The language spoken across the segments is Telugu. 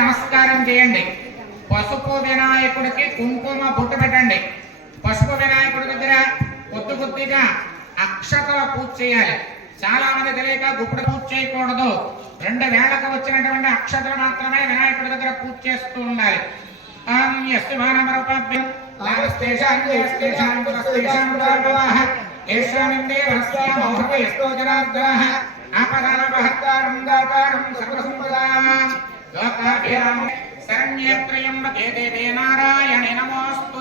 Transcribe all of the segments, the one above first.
నమస్కారం చేయండి. పసుపు వినాయకుడికి కుంకుమ బొట్టు పెట్టండి. పసుపు వినాయకుడి దగ్గర కొద్ది కొద్దిగా అక్షతల పూజ చేయాలి. చాలా మంది తెలియక గుప్పుడు పూజ చేయకూడదు. రెండు వేలకు వచ్చినటువంటి అక్షతలు మాత్రమే వినాయకుడి దగ్గర పూజ చేస్తూ ఉండాలి. నారాయణ నమోస్తు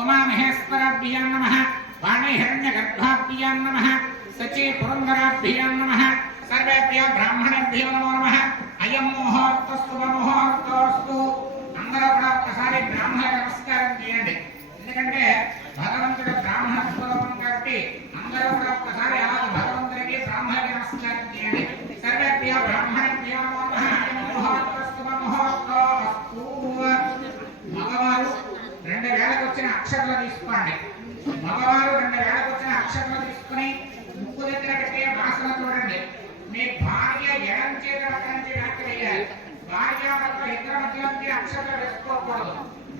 ఉమామహేశ్వరభ్యం నమ. వాణీహిరణ్యగర్భాభ్యాం నమః సచీ పురంధరాభ్యాం నమః సర్వేభ్యో బ్రాహ్మణేభ్యో నమో నమః అయం ముహూర్తస్తు ముహూర్తోస్తు. అందరూ కూడా ఒక్కసారి బ్రాహ్మణ నమస్కారం చేయండి. ఎందుకంటే భగవంతుడు బ్రాహ్మణ స్వరూపం కాబట్టి అందరూ కూడా ఒక్కసారి అలాగే భగవంతుడికి బ్రాహ్మణ నమస్కారం చేయండి. సర్వేభ్య బ్రాహ్మణేభ్యో నమో నమః అయం ముహూర్తస్తు ముహూర్తోస్తు. మగవారు రెండు వేలకు వచ్చిన అక్షరాలు తీసుకోండి. మగవారు రెండు వేలకు వచ్చిన అక్షరాలు తీసుకుని ముక్కు దగ్గర పెట్టే వాసన చూడండి. మీ భార్య ఎడం చేత నుంచి వెనక్కి వేయాలి భార్య భర్త ఇద్దరు మధ్య నుంచి అక్షరాలు వేసుకోకూడదు.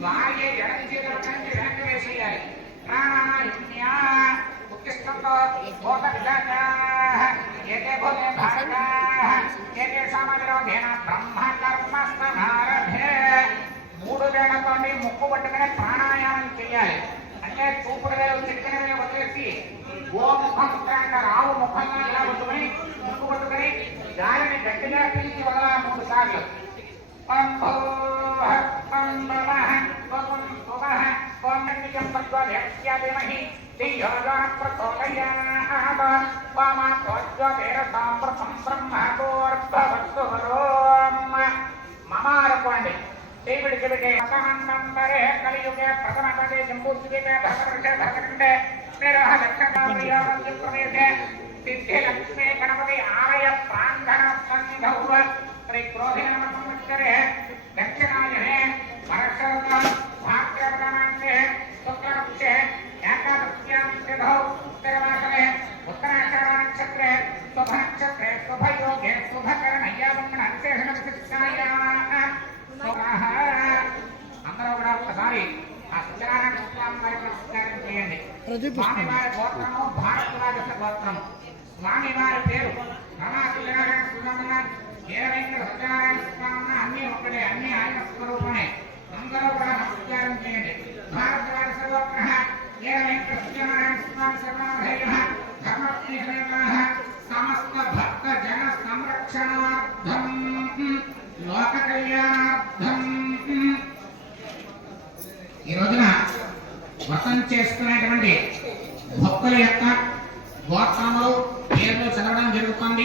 భార్య ఎడం చేత నుంచి వెనక్కి వేసేయాలి. మూడు వేలతోని ముక్కు పట్టుకునే ప్రాణాయామం చేయాలి. అంటే చూపు గట్టిగా పీల్చి వదలా మూడు సార్లు పంభోః పంభవః త్వగుం త్వగః ఓంగణ్యం తద్వదేవస్యాదేమహి ధియో దేవుడి చెబితే ప్రథమంబరే కలియుగే ప్రథమ పదే జంబూద్వీపే భరతవర్షే భగవంటే నిరహ దక్షిణాప్రియారంజి ప్రవేశే సిద్ధి లక్ష్మీ గణపతి ఆలయ ప్రాంగణ సన్నిధౌ శ్రీ క్రోధి నమ సంవత్సరే దక్షిణాయనే వర్షరత భాగ్యవదనాంతే శుక్లపక్షే ఏకాదశ్యాం తిథౌ ఉత్తరమాసనే ఉత్తరాషాఢ నక్షత్రే శుభ నక్షత్రే శుభయోగే శుభకరణయ్యావమ్మణ విశేషణ విశిష్టాయా అందరూ కూడా ఒకసారి ఆ సత్యనారాయణ స్వామి వారికి నమస్కారం చేయండి స్వామి వారి గోత్రము భారద్వాజ గోత్రము స్వామి వారి పేరు రమా సత్యనారాయణ స్వామి సత్యనారాయణ స్వామి అన్ని ఒక్కడే అన్ని ఆయన స్వరూపమే అందరూ కూడా నమస్కారం చేయండి భారద్వాజ సర్వగ్రహ ఏరవేంద్ర సత్యనారాయణ స్వామి సర్వాధయ ధర్మప్రియः సమస్త భక్త జన సంరక్షణార్థం లోక కళ్యాణార్థం ఈ రోజున వ్రతం చేసుకునేటువంటి భక్తుల యొక్క గోత్రములు పేర్లు చదవడం జరుగుతుంది.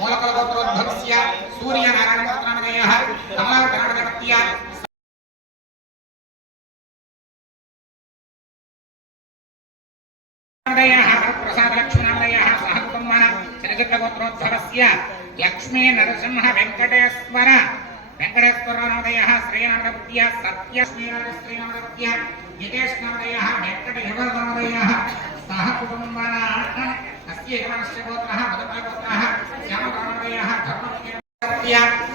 मूलफलगोत्रोद्भवस्य सूर्यनारायणगोत्राणगयः कमलावतरणगणत्या प्रसादलक्ष्मणादयः सह कुटुम्बः श्रीगुप्तगोत्रोद्भवस्य लक्ष्मी नरसिंह वेङ्कटेश्वर वेङ्कटेश्वरनामदयः श्रीनामवृत्या सत्यश्रीनामश्रीनामवृत्या निकेशनामदयः वेङ्कटेश्वरनामदयः सह कुटुम्बानाः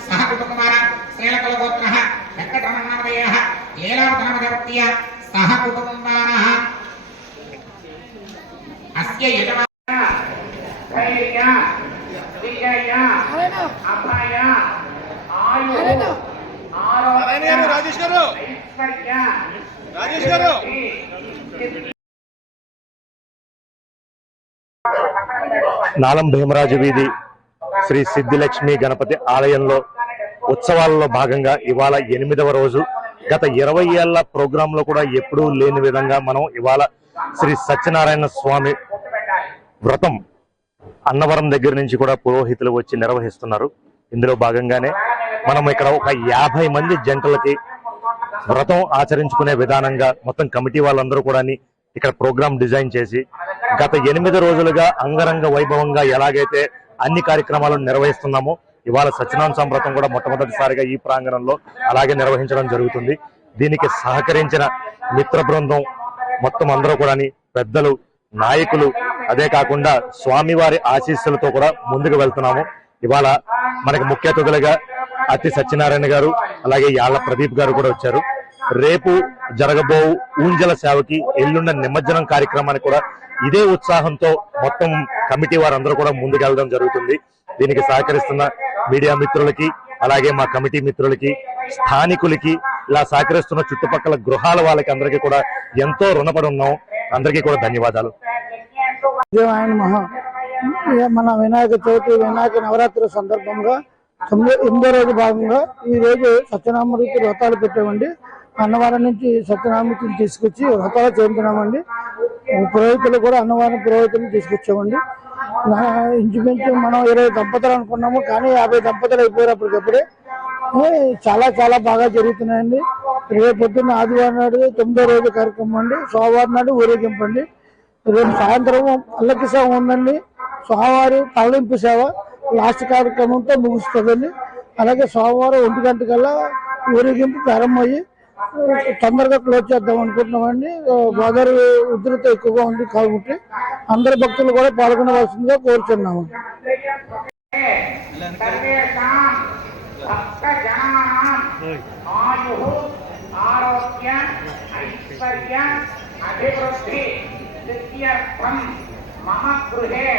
సహ కుటుంబాన శ్రీలకల గోత్రః వెంకటరమణామదయ లీలావతనామదత్య సహ కుటుంబాన అస్య యజమాన ధైర్య విజయ అభయ ఆయు ఆరోగ్య రాజేష్ గారు. ఐశ్వర్య రాజేష్ గారు. నాలం భీమరాజు వీధి శ్రీ సిద్ధిలక్ష్మి గణపతి ఆలయంలో ఉత్సవాలలో భాగంగా ఇవాళ ఎనిమిదవ రోజు. గత ఇరవై ఏళ్ళ ప్రోగ్రామ్లో కూడా ఎప్పుడూ లేని విధంగా మనం ఇవాళ శ్రీ సత్యనారాయణ స్వామి వ్రతం అన్నవరం దగ్గర నుంచి కూడా పురోహితులు వచ్చి నిర్వహిస్తున్నారు. ఇందులో భాగంగానే మనం ఇక్కడ ఒక యాభై మంది జంటలకి వ్రతం ఆచరించుకునే విధానంగా మొత్తం కమిటీ వాళ్ళందరూ కూడా ఇక్కడ ప్రోగ్రామ్ డిజైన్ చేసి గత ఎనిమిది రోజులుగా అంగరంగ వైభవంగా ఎలాగైతే అన్ని కార్యక్రమాలను నిర్వహిస్తున్నామో ఇవాళ సత్యనారాయణ స్వామి కూడా మొట్టమొదటిసారిగా ఈ ప్రాంగణంలో అలాగే నిర్వహించడం జరుగుతుంది. దీనికి సహకరించిన మిత్ర బృందం మొత్తం అందరూ కూడా పెద్దలు నాయకులు అదే కాకుండా స్వామివారి ఆశీస్సులతో కూడా ముందుకు వెళ్తున్నాము. ఇవాళ మనకి ముఖ్య అతిథులుగా అతి సత్యనారాయణ గారు అలాగే యాళ్ళ ప్రదీప్ గారు కూడా వచ్చారు. రేపు జరగబో ఊంజల సేవకి ఎల్లుండ నిమజ్జనం కార్యక్రమానికి కూడా ఇదే ఉత్సాహంతో మొత్తం కమిటీ వారందరూ కూడా ముందుకెళ్ళడం జరుగుతుంది. దీనికి సహకరిస్తున్న మీడియా మిత్రులకి అలాగే మా కమిటీ మిత్రులకి స్థానికులకి ఇలా సహకరిస్తున్న చుట్టుపక్కల గృహాల వాళ్ళకి అందరికీ కూడా ఎంతో రుణపడి ఉన్నాం. అందరికీ కూడా ధన్యవాదాలు. ఆయన మహా. మన వినాయక చవితి వినాయక నవరాత్రి సందర్భంగా తొమ్మిది ఎనిమిదో రోజు భాగంగా ఈ రోజు సత్యనామూర్తి వ్రతాలు పెట్టామండి. అన్నవరం నుంచి సత్యనామూర్తిని తీసుకొచ్చి వ్రతాలు చేయించినామండి పురోహితులు కూడా అన్నవరం పురోహితులు తీసుకొచ్చామండి. ఇంచుమించు మనం ఇరవై దంపతులు అనుకున్నాము కానీ యాభై దంపతులు అయిపోయారు అప్పటికప్పుడే. చాలా చాలా బాగా జరుగుతున్నాయండి. రేపు పొద్దున్న ఆదివారం నాడు తొమ్మిదో రోజు కార్యక్రమం అండి. సోమవారం నాడు ఊరేగింపండి రేపు సాయంత్రం పల్లకి సేవ ఉందండి. సోమవారం తరలింపు సేవ లాస్ట్ కార్యక్రమంతో ముగుస్తుందండి. అలాగే సోమవారం ఒంటి గంటకల్లా ఊరేగింపు ప్రారంభమయ్యి తొందరగా క్లోజ్ చేద్దాం అనుకుంటున్నామండి. గోదావరి ఉధృత ఎక్కువగా ఉంది కాబట్టి అందరు భక్తులు కూడా పాల్గొనవలసిందిగా కోరుతున్నాము ఆరోగ్య ఐశ్వర్య అభివృద్ధి మమ గృహే